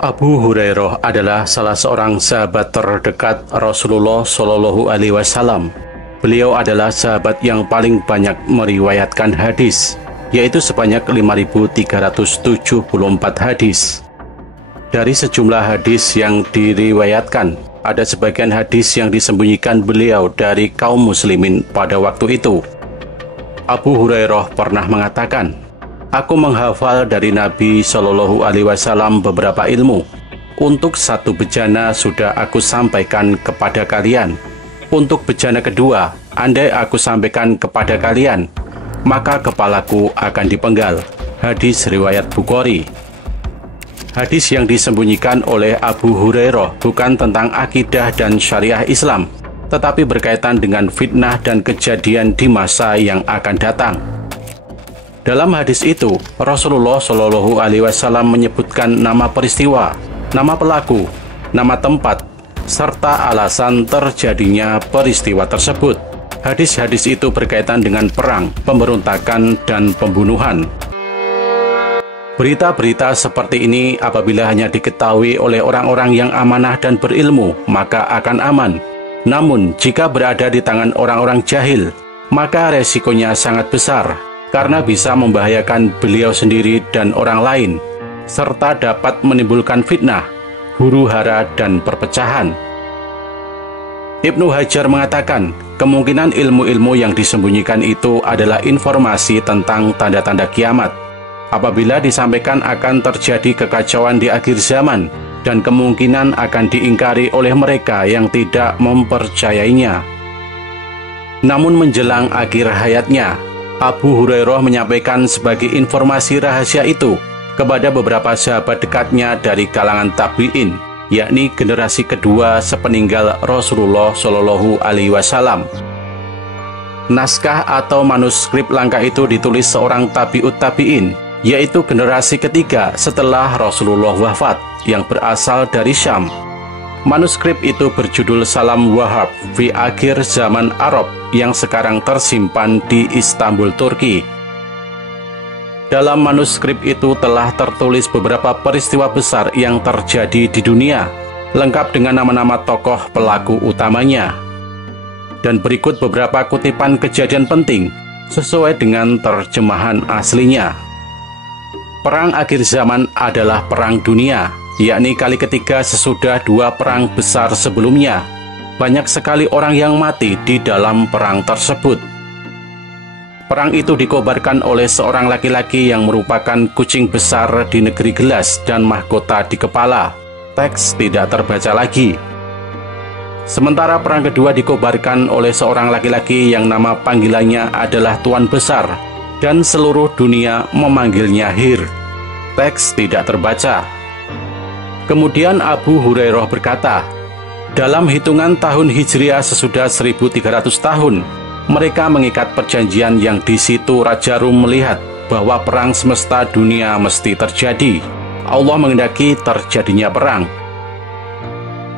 Abu Hurairah adalah salah seorang sahabat terdekat Rasulullah Shallallahu Alaihi Wasallam. Beliau adalah sahabat yang paling banyak meriwayatkan hadis, yaitu sebanyak 5.374 hadis. Dari sejumlah hadis yang diriwayatkan, ada sebagian hadis yang disembunyikan beliau dari kaum muslimin pada waktu itu. Abu Hurairah pernah mengatakan, "Aku menghafal dari Nabi Shallallahu Alaihi Wasallam beberapa ilmu. Untuk satu bejana sudah aku sampaikan kepada kalian. Untuk bejana kedua, andai aku sampaikan kepada kalian, maka kepalaku akan dipenggal." Hadis riwayat Bukhari. Hadis yang disembunyikan oleh Abu Hurairah bukan tentang akidah dan syariah Islam, tetapi berkaitan dengan fitnah dan kejadian di masa yang akan datang. Dalam hadis itu, Rasulullah Shallallahu Alaihi Wasallam menyebutkan nama peristiwa, nama pelaku, nama tempat, serta alasan terjadinya peristiwa tersebut. Hadis-hadis itu berkaitan dengan perang, pemberontakan, dan pembunuhan. Berita-berita seperti ini apabila hanya diketahui oleh orang-orang yang amanah dan berilmu, maka akan aman. Namun, jika berada di tangan orang-orang jahil, maka resikonya sangat besar, karena bisa membahayakan beliau sendiri dan orang lain, serta dapat menimbulkan fitnah, huru-hara, dan perpecahan. Ibnu Hajar mengatakan, kemungkinan ilmu-ilmu yang disembunyikan itu adalah informasi tentang tanda-tanda kiamat. Apabila disampaikan akan terjadi kekacauan di akhir zaman, dan kemungkinan akan diingkari oleh mereka yang tidak mempercayainya. Namun menjelang akhir hayatnya, Abu Hurairah menyampaikan sebagai informasi rahasia itu kepada beberapa sahabat dekatnya dari kalangan tabi'in, yakni generasi kedua sepeninggal Rasulullah Shallallahu Alaihi Wasallam. Naskah atau manuskrip langka itu ditulis seorang tabi'ut tabi'in, yaitu generasi ketiga setelah Rasulullah wafat, yang berasal dari Syam. Manuskrip itu berjudul Salam Wahab fi Akhir Zaman Arab, yang sekarang tersimpan di Istanbul, Turki. Dalam manuskrip itu telah tertulis beberapa peristiwa besar yang terjadi di dunia, lengkap dengan nama-nama tokoh pelaku utamanya. Dan berikut beberapa kutipan kejadian penting sesuai dengan terjemahan aslinya. Perang akhir zaman adalah perang dunia, yakni kali ketiga sesudah dua perang besar sebelumnya. Banyak sekali orang yang mati di dalam perang tersebut. Perang itu dikobarkan oleh seorang laki-laki yang merupakan kucing besar di negeri gelas dan mahkota di kepala. Teks tidak terbaca lagi. Sementara perang kedua dikobarkan oleh seorang laki-laki yang nama panggilannya adalah Tuan Besar, dan seluruh dunia memanggilnya Hir. Teks tidak terbaca. Kemudian Abu Hurairah berkata, dalam hitungan tahun Hijriah sesudah 1300 tahun, mereka mengikat perjanjian yang di situ Raja Rum melihat bahwa perang semesta dunia mesti terjadi. Allah menghendaki terjadinya perang.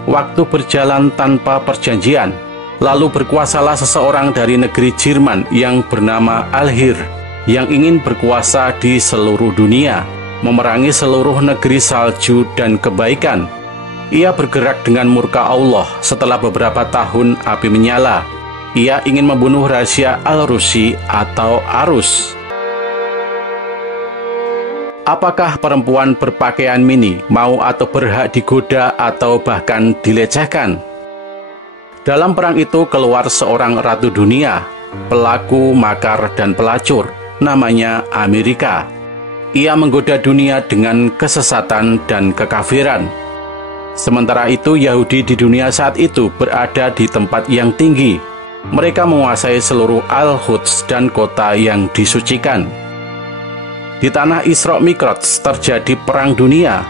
Waktu berjalan tanpa perjanjian, lalu berkuasalah seseorang dari negeri Jerman yang bernama Al-Hir, yang ingin berkuasa di seluruh dunia, memerangi seluruh negeri salju dan kebaikan. Ia bergerak dengan murka Allah setelah beberapa tahun api menyala. Ia ingin membunuh rahasia Al-Rusi atau Arus. Apakah perempuan berpakaian mini mau atau berhak digoda atau bahkan dilecehkan? Dalam perang itu keluar seorang ratu dunia, pelaku makar dan pelacur, namanya Amerika. Ia menggoda dunia dengan kesesatan dan kekafiran. Sementara itu Yahudi di dunia saat itu berada di tempat yang tinggi. Mereka menguasai seluruh Al-Quds dan kota yang disucikan. Di tanah Isra Mi'raj terjadi perang dunia,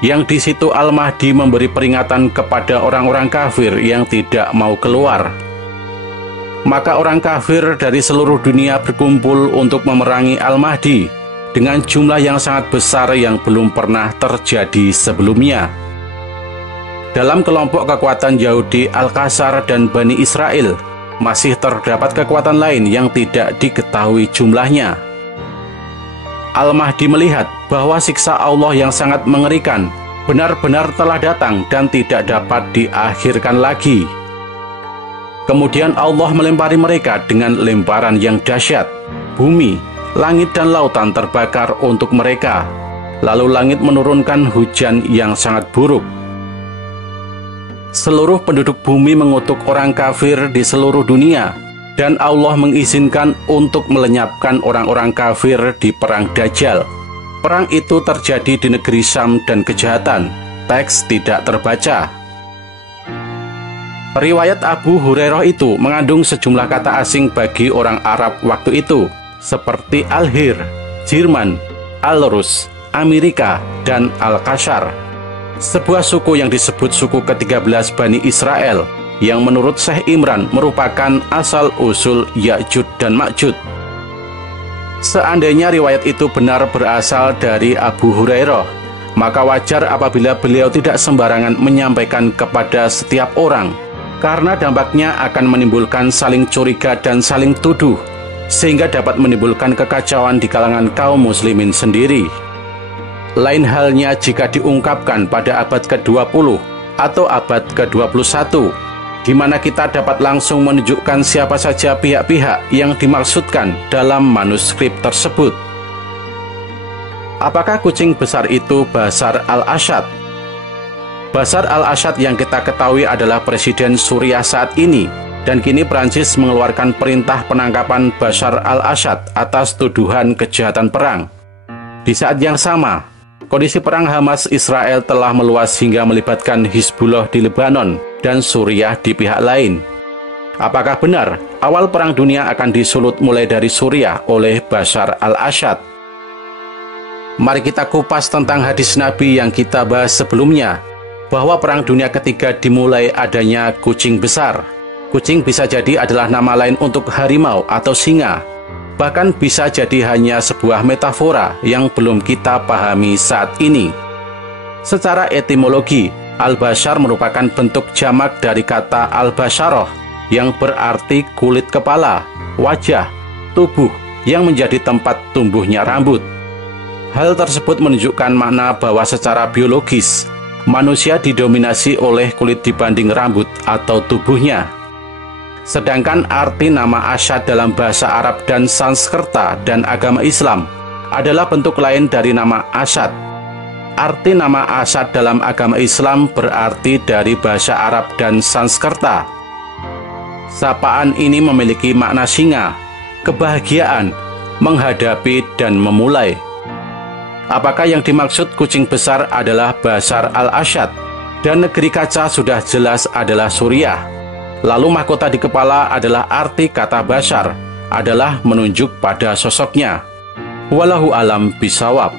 yang di situ Al-Mahdi memberi peringatan kepada orang-orang kafir yang tidak mau keluar. Maka orang kafir dari seluruh dunia berkumpul untuk memerangi Al-Mahdi dengan jumlah yang sangat besar yang belum pernah terjadi sebelumnya. Dalam kelompok kekuatan Yahudi Al-Qasar dan Bani Israel, masih terdapat kekuatan lain yang tidak diketahui jumlahnya. Al-Mahdi melihat bahwa siksa Allah yang sangat mengerikan benar-benar telah datang dan tidak dapat diakhirkan lagi. Kemudian Allah melempari mereka dengan lemparan yang dahsyat. Bumi, langit dan lautan terbakar untuk mereka. Lalu langit menurunkan hujan yang sangat buruk. Seluruh penduduk bumi mengutuk orang kafir di seluruh dunia, dan Allah mengizinkan untuk melenyapkan orang-orang kafir di perang Dajjal. Perang itu terjadi di negeri Syam dan kejahatan. Teks tidak terbaca. Riwayat Abu Hurairah itu mengandung sejumlah kata asing bagi orang Arab waktu itu, seperti Al-Hir, Jerman, Al-Rus, Amerika, dan Al-Qashar. Sebuah suku yang disebut suku ke-13 Bani Israel, yang menurut Syekh Imran merupakan asal-usul Ya'jud dan Ma'jud. Seandainya riwayat itu benar berasal dari Abu Hurairah, maka wajar apabila beliau tidak sembarangan menyampaikan kepada setiap orang, karena dampaknya akan menimbulkan saling curiga dan saling tuduh, sehingga dapat menimbulkan kekacauan di kalangan kaum muslimin sendiri. Lain halnya jika diungkapkan pada abad ke-20 atau abad ke-21, di mana kita dapat langsung menunjukkan siapa saja pihak-pihak yang dimaksudkan dalam manuskrip tersebut. Apakah kucing besar itu Bashar al-Assad? Bashar al-Assad yang kita ketahui adalah Presiden Suriah saat ini, dan kini Prancis mengeluarkan perintah penangkapan Bashar al-Assad atas tuduhan kejahatan perang. Di saat yang sama, kondisi perang Hamas-Israel telah meluas hingga melibatkan Hizbullah di Lebanon dan Suriah di pihak lain. Apakah benar awal perang dunia akan disulut mulai dari Suriah oleh Bashar al-Assad? Mari kita kupas tentang hadis Nabi yang kita bahas sebelumnya, bahwa perang dunia ketiga dimulai adanya kucing besar. Kucing bisa jadi adalah nama lain untuk harimau atau singa. Bahkan bisa jadi hanya sebuah metafora yang belum kita pahami saat ini. Secara etimologi, al-bashar merupakan bentuk jamak dari kata al-basharoh, yang berarti kulit kepala, wajah, tubuh yang menjadi tempat tumbuhnya rambut. Hal tersebut menunjukkan makna bahwa secara biologis, manusia didominasi oleh kulit dibanding rambut atau tubuhnya. Sedangkan arti nama Assad dalam bahasa Arab dan Sanskerta dan agama Islam adalah bentuk lain dari nama Asad. Arti nama Asad dalam agama Islam berarti dari bahasa Arab dan Sanskerta. Sapaan ini memiliki makna singa, kebahagiaan, menghadapi dan memulai. Apakah yang dimaksud kucing besar adalah Bashar al-Assad dan negeri kaca sudah jelas adalah Suriah? Lalu mahkota di kepala adalah arti kata Bashar, adalah menunjuk pada sosoknya. Wallahu alam bisawab.